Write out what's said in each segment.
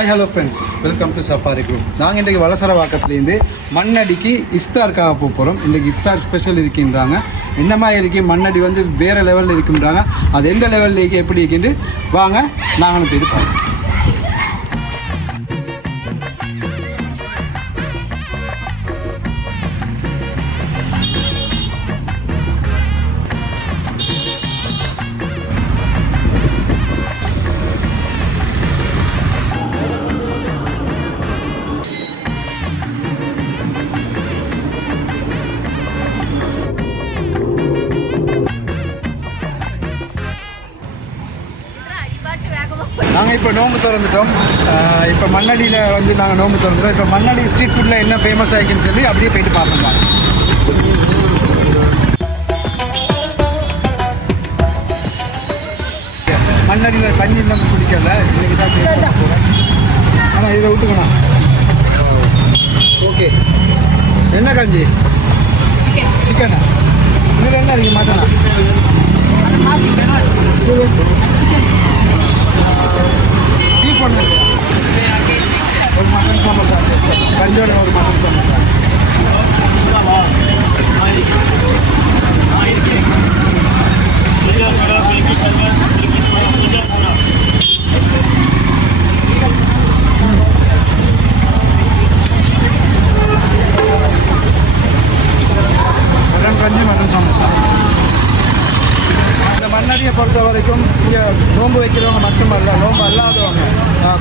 Hi hello friends, welcome to safari group. நாங்கள் இன்றைக்கு வலசரவாக்கத்துலேருந்து மண்ணடிக்கு இஃப்தாருக்காக போக போகிறோம். இன்றைக்கி இஃப்தார் ஸ்பெஷல் இருக்கின்றாங்க. என்ன மாதிரி இருக்கு, மண்ணடி வந்து வேறு லெவலில் இருக்குன்றாங்க. அது எந்த லெவலில் இருக்கு, எப்படி இருக்குன்னு வாங்க நாங்களும் போய் பார்ப்போம். நாங்கள் இப்போ நோம்பு திறந்துட்டோம். இப்போ மண்ணடியில் வந்து நாங்கள் நோம்பு திறந்துட்டோம். இப்போ மண்ணடி ஸ்ட்ரீட் ஃபுட்டில் என்ன ஃபேமஸ் ஆகிக்குன்னு சொல்லி அப்படியே போயிட்டு பார்ப்போம். மண்ணடியில் கஞ்சி நம்ம குடிக்கல, இன்றைக்கி தான் போகிறேன். ஆமாம், இதில் விட்டுக்கணும். ஓகே, என்ன கஞ்சி? சிக்கனா? இதில் என்ன இருக்குது? மட்டனா? பீஃப் ஒன்று இருக்கு. ஒரு மட்டன் சமோசா, கஞ்சோட ஒரு மட்டன் சமோசா. மட்டன் கஞ்சி, மட்டன் சமோசா. இந்த மண்ணடியை பொறுத்த வரைக்கும் இங்கே நோன்பு வைக்கிறவங்க மட்டுமல்ல, நோன்பு அல்லாதவங்க,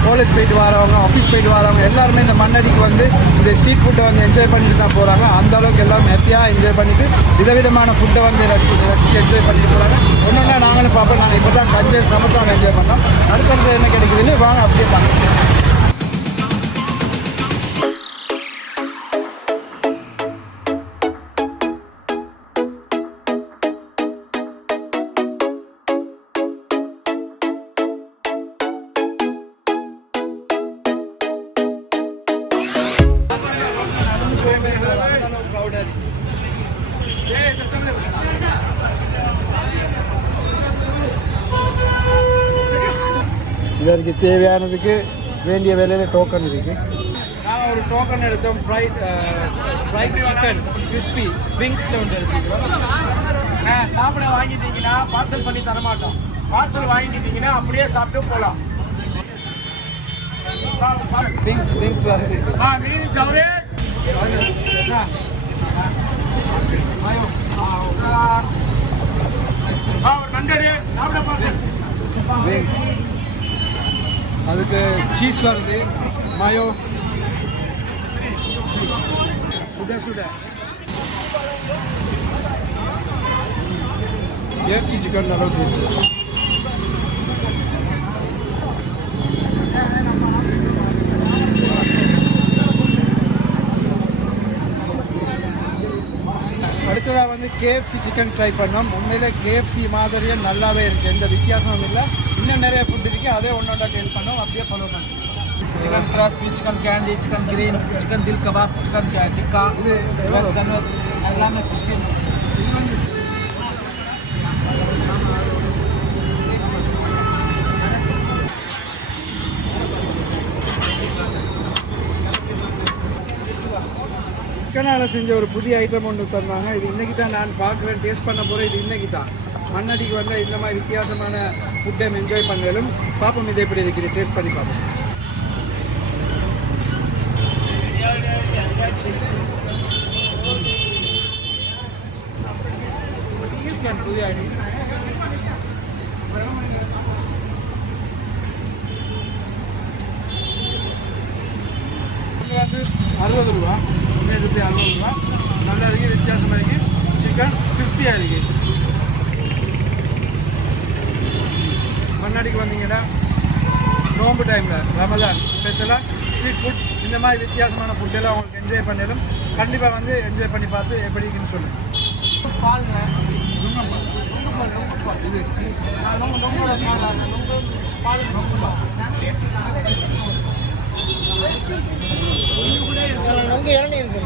காலேஜ் போயிட்டு வரவங்க, ஆஃபீஸ் போயிட்டு வரவங்க எல்லாருமே இந்த மண்ணடிக்கு வந்து இந்த ஸ்ட்ரீட் ஃபுட்டை வந்து என்ஜாய் பண்ணிட்டு தான் போகிறாங்க. அந்த அளவுக்கு எல்லாம் ஹாப்பியாக என்ஜாய் பண்ணிவிட்டு விதவிதமான ஃபுட்டை வந்து ரசித்து என்ஜாய் பண்ணிட்டு போகிறாங்க. ஒன்றா நாங்களும் பார்ப்போம். நாங்கள் இப்போ தான் கஞ்சி சமோசாவை என்ஜாய் பண்ணோம். அடுத்தடுத்து என்ன கிடைக்குதுன்னு வாங்க அப்படியே பார்க்கலாம். இதற்கு தேவையானதுக்கு வேண்டிய வேலையில் டோக்கன் இருக்குது. நாங்கள் ஒரு டோக்கன் எடுத்தோம். ஃப்ரைட் சிக்கன் கிறிஸ்பி விங்ஸில் ஒன்று எடுத்துக்கிறோம். சாப்பிட வாங்கிட்டீங்கன்னா பார்சல் பண்ணி தரமாட்டோம். பார்சல் வாங்கிட்டீங்கன்னா அப்படியே சாப்பிட்டு போகலாம். விங்ஸ் வருது. விங்ஸ் அவரே நண்டரு சாப்பிட பார்சல் விங்ஸ். அதுக்கு சீஸ் வருது, மயோ சுட சுட. கேஎஃப்சி சிக்கன் நல்லா டேஸ்ட். அடுத்ததாக வந்து கேஎஃப்சி சிக்கன் ட்ரை பண்ணோம். உண்மையிலே கேஎஃப்சி மாதிரியே நல்லாவே இருக்குது, எந்த வித்தியாசமும் இல்லை. இன்னும் நிறைய ஃபுட் இருக்குது, அதே ஒன்றா டேஸ்ட் பண்ணோம். அப்படியே ஃபாலோ பண்ணோம். Chicken Crosby, chicken candy, chicken green, chicken தில் கபாப், சிக்கன் டிக்கா, இது சாண்ட்விச் எல்லாமே 16. சிக்கனால் செஞ்ச ஒரு புதிய ஐட்டம் ஒன்று தந்தாங்க. இது இன்றைக்கி தான் நான் பார்க்குறேன், டேஸ்ட் பண்ண போகிறேன். இது இன்றைக்கி தான் மண்ணடிக்கு வந்து இந்த மாதிரி வித்தியாசமான ஃபுட்டை என்ஜாய் பண்ணலும் பார்ப்போம். இது எப்படி இருக்குது, டேஸ்ட் பண்ணி பார்ப்போம். புதிய ஐட்டம். இது வந்து 60 ரூபா, உண்மையிலே 60 ரூபா. நல்லா இருக்குது, வித்தியாசமாக இருக்குது. சிக்கன் கிறிஸ்பியாக இருக்குது. மண்ணடிக்கு வந்தீங்கன்னா நோம்பு டைமில் ரமதான் ஸ்பெஷலாக ஸ்ட்ரீட் ஃபுட் இந்த மாதிரி வித்தியாசமான ஃபுட்டெல்லாம் உங்களுக்கு என்ஜாய் பண்ணலும் கண்டிப்பாக வந்து என்ஜாய் பண்ணி பார்த்து எப்படி இருக்குன்னு சொல்லுங்கள். பாருங்க,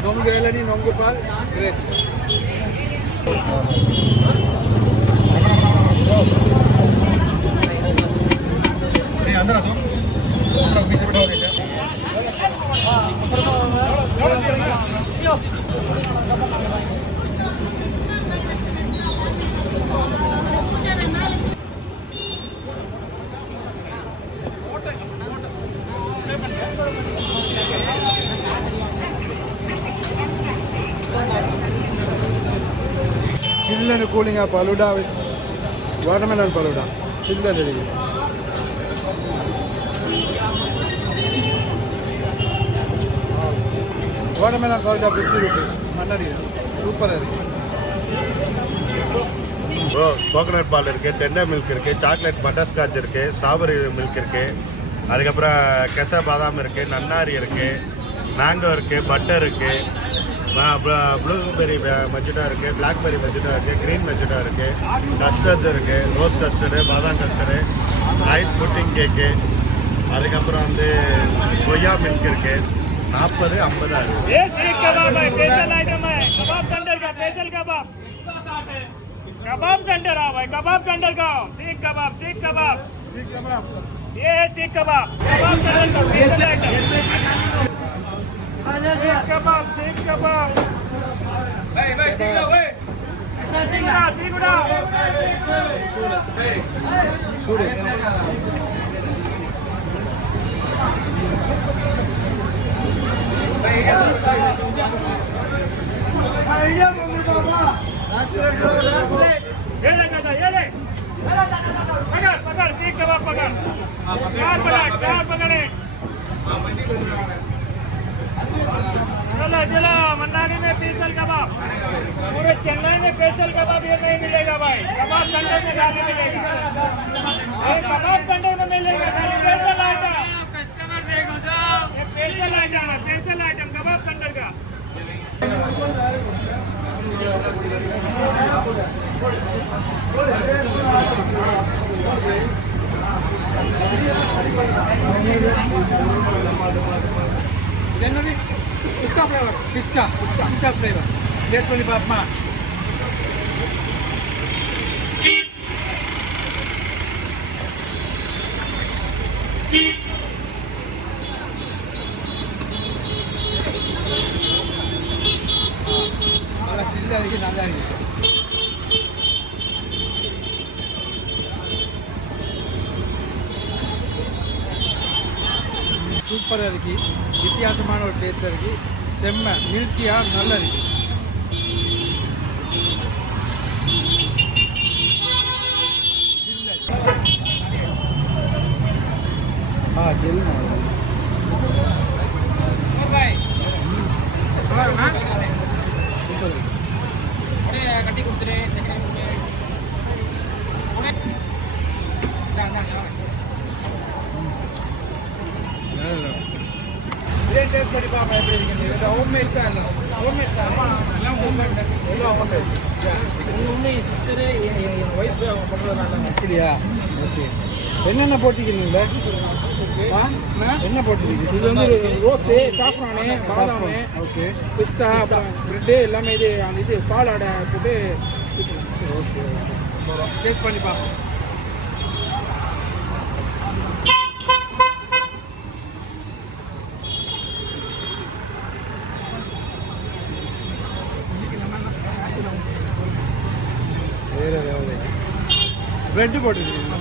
நொங்கு இளநீ, நொங்கு பால், கிரேப்ஸ். Ini antara tuh. சில்லன்னு கூலிங்காக பலுடா வாட்டர்மெலன் பலுடா சில்லன் இருக்கு. வாட்டர்மெலன் பலுடா 50 rupees மண்ணடி சூப்பராக இருக்கு. ப்ரோ கோகனட் பால் இருக்குது, தென்னை மில்க் இருக்குது, சாக்லேட் பட்டர்ஸ்காட்ச் இருக்குது, ஸ்ட்ராபெரி மில்க் இருக்குது, அதுக்கப்புறம் கெச பாதாம் இருக்குது, நன்னாரி இருக்குது, மேங்கோ இருக்குது, பட்டர் இருக்குது, ப்ளூபெரி மஜிட்டா இருக்குது, பிளாக்பெரி மஜிட்டா இருக்குது, க்ரீன் மஜிட்டா இருக்குது, கஸ்டர்ட்ஸ் இருக்குது, ரோஸ் கஸ்டர்டு, பாதாம் கஸ்டர்டு, ஐஸ் புட்டிங் கேக்கு, அதுக்கப்புறம் வந்து கொய்யா மில்க் இருக்குது. 40, 50 ये सीख कबाब है, स्पेशल आइटम है। कबाब सेंटर का स्पेशल कबाब। कबाब सेंटर आ भाई, कबाब सेंटर का सीख कबाब, सीख कबाब। ये है सीख कबाब, कबाब सेंटर का स्पेशल आइटम। सीख कबाब, सीख कबाब। भाई सीख लो भाई। सीख उड़ा, सीख उड़ा। ये ले काका, ये ले। पकड़, पकड़, सीख कबाब पकड़। चार पकड़े। चलो चलो, मन्नाली में स्पेशल कबाब, पूरे चेन्नई में स्पेशल कबाब ये नहीं मिलेगा भाई। कबाब सेंटर में जाके मिलेगा। अरे कबाब सेंटर में मिलेगा, स्पेशल आइटम। कस्टमर देखो जाओ, ये स्पेशल आइटम है, स्पेशल आइटम कबाब सेंटर का। என்னது பிஸ்தா ஃப்ளேவர், பிஸ்தா ஃப்ளேவர் டேஸ்ட் பண்ணி பார்ப்போமா? நல்லா சில்லாக இருக்குது, நல்லா இருக்குது. சூப்பராக இருக்குது, வித்தியாசமான ஒரு டேஸ்ட்டாக இருக்குது, செம்ம மில்கியாக நல்லா இருக்குது. ஜெல் கட்டி கொடுத்துரு. இதே டேஸ்ட் பண்ணி பார்ப்போம் எப்படி இருக்குது. இது ஹோம்மேட் தான், இல்லை ஹோம்மேட் தான், எல்லாம் ஹோம்மேட், எல்லாம் ஹோம்மேட். உண்மை சிஸ்டரு என் ஒய்ஃபு அவங்க பண்ணுறதுனால. அப்படியா? ஓகே. என்னென்ன போட்டிக்கிறீங்களா? என்ன போட்டிருக்கீங்க? இது வந்து ரோஸு, சாஃப்ரானு, பாதாமு, ஓகே, பிஸ்தா, ப்ரெட்டு எல்லாமே இது அந்த இது பால் ஆடை போட்டு. ஓகே, டேஸ்ட் பண்ணி பார்ப்போம். வேறு லெவலு. ப்ரெட்டு போட்டுருக்கீங்க,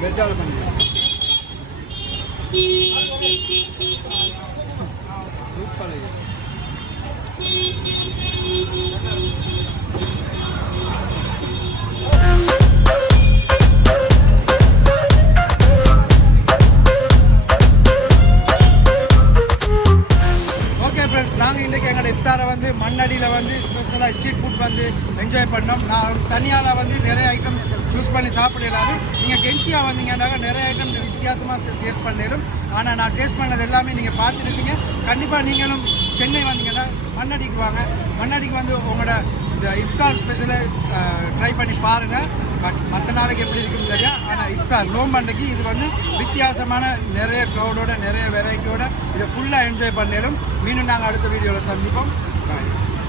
ப்ரெட்டால் பண்ணிக்கலாம். சூப்பர். ஓகே ஃப்ரெண்ட்ஸ், நாங்கள் இன்றைக்கி எங்களோட இஃப்தாரை வந்து மண்ணடியில் வந்து ஸ்பெஷலாக ஸ்ட்ரீட் ஃபுட் வந்து என்ஜாய் பண்ணோம். நான் தனியால் வந்து நிறைய ஐட்டம் சூஸ் பண்ணி சாப்பிட இல்லாது. நீங்கள் கென்சியாக வந்தீங்கன்னாக்கா நிறைய ஐட்டம் வித்தியாசமாக டேஸ்ட் பண்ணிடும். ஆனால் நான் டேஸ்ட் பண்ணது எல்லாமே நீங்கள் பார்த்துருப்பீங்க. கண்டிப்பாக நீங்களும் சென்னை வந்தீங்கன்னா மண்ணடிக்கு வாங்க. மண்ணடிக்கு வந்து உங்களோட இந்த இஃப்தார் ஸ்பெஷலை ட்ரை பண்ணி பாருங்கள். பட் மற்ற நாளைக்கு எப்படி இருக்குன்னு தெரியா. ஆனால் இஃப்தார் நோம்பண்டைக்கு இது வந்து வித்தியாசமான நிறைய க்ரௌடோட நிறைய வெரைட்டியோட இதை ஃபுல்லாக என்ஜாய் பண்ணிடும். மீண்டும் நாங்கள் அடுத்த வீடியோவில் சந்திப்போம்.